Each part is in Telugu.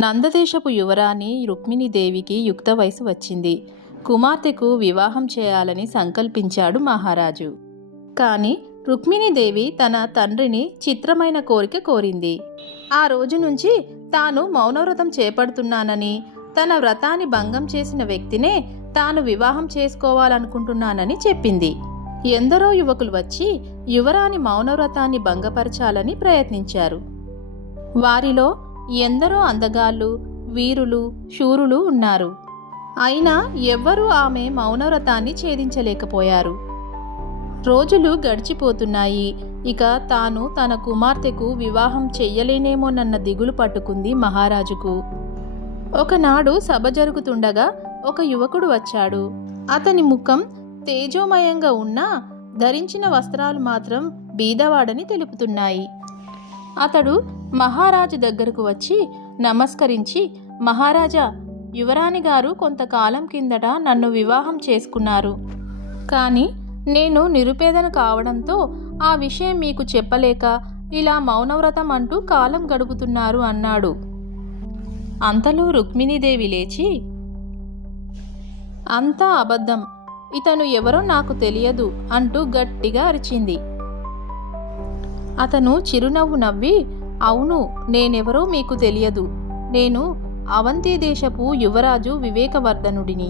నందదేశపు యువరాణి రుక్మిణీదేవికి యుక్త వయసు వచ్చింది. కుమార్తెకు వివాహం చేయాలని సంకల్పించాడు మహారాజు. కానీ రుక్మిణీదేవి తన తండ్రిని చిత్రమైన కోరిక కోరింది. ఆ రోజు నుంచి తాను మౌనవ్రతం చేపడుతున్నానని, తన వ్రతాన్ని భంగం చేసిన వ్యక్తినే తాను వివాహం చేసుకోవాలనుకుంటున్నానని చెప్పింది. ఎందరో యువకులు వచ్చి యువరాణి మౌనవ్రతాన్ని భంగపరచాలని ప్రయత్నించారు. వారిలో ఎందరో అందగాళ్ళు, వీరులు, శూరులు ఉన్నారు. అయినా ఎవ్వరూ ఆమె మౌనవ్రతాన్ని ఛేదించలేకపోయారు. రోజులు గడిచిపోతున్నాయి. ఇక తాను తన కుమార్తెకు వివాహం చెయ్యలేనేమోనన్న దిగులు పట్టుకుంది మహారాజుకు. ఒకనాడు సభ జరుగుతుండగా ఒక యువకుడు వచ్చాడు. అతని ముఖం తేజోమయంగా ఉన్నా ధరించిన వస్త్రాలు మాత్రం బీదవాడని తెలుపుతున్నాయి. అతడు మహారాజు దగ్గరకు వచ్చి నమస్కరించి, మహారాజా, యువరాణి గారు కొంతకాలం కిందట నన్ను వివాహం చేసుకున్నారు. కానీ నేను నిరుపేదను కావడంతో ఆ విషయం మీకు చెప్పలేక ఇలా మౌనవ్రతం అంటూ కాలం గడుపుతున్నారు అన్నాడు. అంతలో రుక్మిణీదేవి లేచి, అంతా అబద్ధం, ఇతను ఎవరో నాకు తెలియదు అంటూ గట్టిగా అరిచింది. అతను చిరునవ్వు నవ్వి, అవును, నేనెవరో మీకు తెలియదు. నేను అవంతి దేశపు యువరాజు వివేకవర్ధనుడిని.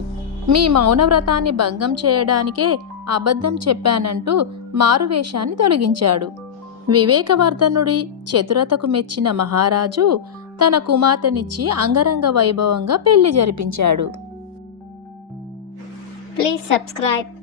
మీ మౌనవ్రతాన్ని భంగం చేయడానికే అబద్ధం చెప్పానంటూ మారువేషాన్ని తొలగించాడు. వివేకవర్ధనుడి చతురతకు మెచ్చిన మహారాజు తన కుమార్తెనిచ్చి అంగరంగ వైభవంగా పెళ్లి జరిపించాడు. Please subscribe.